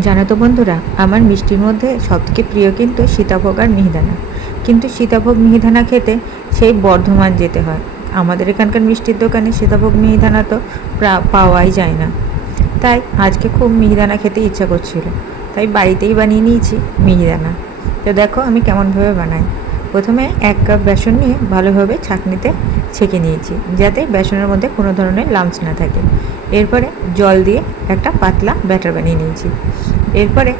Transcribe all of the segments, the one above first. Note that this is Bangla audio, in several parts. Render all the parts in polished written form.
জানো তো বন্ধুরা, আমার মিষ্টির মধ্যে সবথেকে প্রিয় কিন্তু সীতাভোগ আর মিহিদানা। কিন্তু সীতাভোগ মিহিদানা খেতে সেই বর্ধমান যেতে হয়। আমাদের এখানকার মিষ্টির দোকানে সীতাভোগ মিহিদানা তো পাওয়াই যায় না। তাই আজকে খুব মিহিদানা খেতে ইচ্ছা করছিল, তাই বাড়িতেই বানিয়ে নিয়েছি মিহিদানা। তো দেখো আমি কেমনভাবে বানাই। প্রথমে 1 কাপ বেসন নিয়ে ভালোভাবে ছাঁকনিতে ছেঁকে নিয়েছি, যাতে বেসনের মধ্যে কোনো ধরনের লাম্পস না থাকে। এরপরে জল দিয়ে একটা পাতলা ব্যাটার বানিয়ে নিয়েছি। এরপরে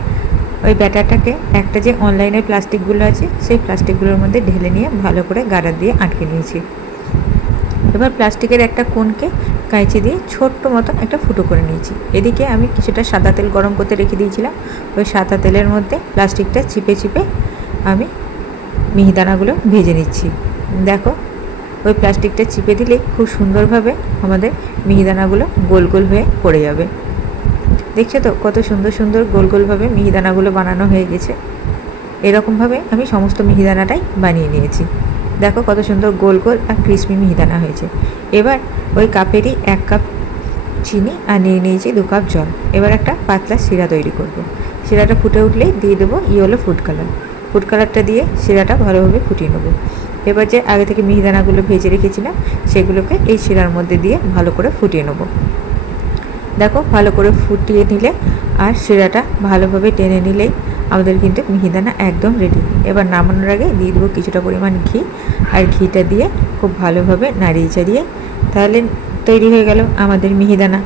ওই ব্যাটারটাকে একটা যে অনলাইনের প্লাস্টিকগুলো আছে সেই প্লাস্টিকগুলোর মধ্যে ঢেলে নিয়ে ভালো করে গার্ডার দিয়ে আটকে নিয়েছি। এবার প্লাস্টিকের একটা কোণকে কাঁচি দিয়ে ছোট্ট মতন একটা ফুটো করে নিয়েছি। এদিকে আমি কিছুটা সাদা তেল গরম করতে রেখে দিয়েছিলাম। ওই সাদা তেলের মধ্যে প্লাস্টিকটা চিপে চিপে আমি মিহিদানাগুলো ভেজে নিচ্ছি। দেখো, ওই প্লাস্টিকটা চিপে দিলেই খুব সুন্দরভাবে আমাদের মিহিদানাগুলো গোল গোল হয়ে পড়ে যাবে। দেখছো তো কত সুন্দর সুন্দর গোল গোলভাবে মিহিদানাগুলো বানানো হয়ে গেছে। এরকমভাবে আমি সমস্ত মিহিদানাটাই বানিয়ে নিয়েছি। দেখো কত সুন্দর গোল গোল আর ক্রিসপি মিহিদানা হয়েছে। এবার ওই কাপেরই 1 কাপ চিনি আর নিয়ে নিয়েছি 2 কাপ জল। এবার একটা পাতলা শিরা তৈরি করব। শিরাটা ফুটে উঠলেই দিয়ে দেবো ইয়েলো ফুড কালার। ফুড কালারটা দিয়ে শিরাটা ভালোভাবে ফুটিয়ে নেবো। এবার যে আগে থেকে মিহিদানাগুলো ভেজে রেখেছিলাম সেগুলোকে এই শিরার মধ্যে দিয়ে ভালো করে ফুটিয়ে নেবো। দেখো ভালো করে ফুটিয়ে নিলে আর শিরাটা ভালোভাবে টেনে নিলেই আমাদের কিন্তু মিহিদানা একদম রেডি। এবার নামানোর আগে দিয়ে দেবো কিছুটা পরিমাণ ঘি, আর ঘিটা দিয়ে খুব ভালোভাবে নাড়িয়ে চাড়িয়ে তাহলে তৈরি হয়ে গেল আমাদের মিহিদানা।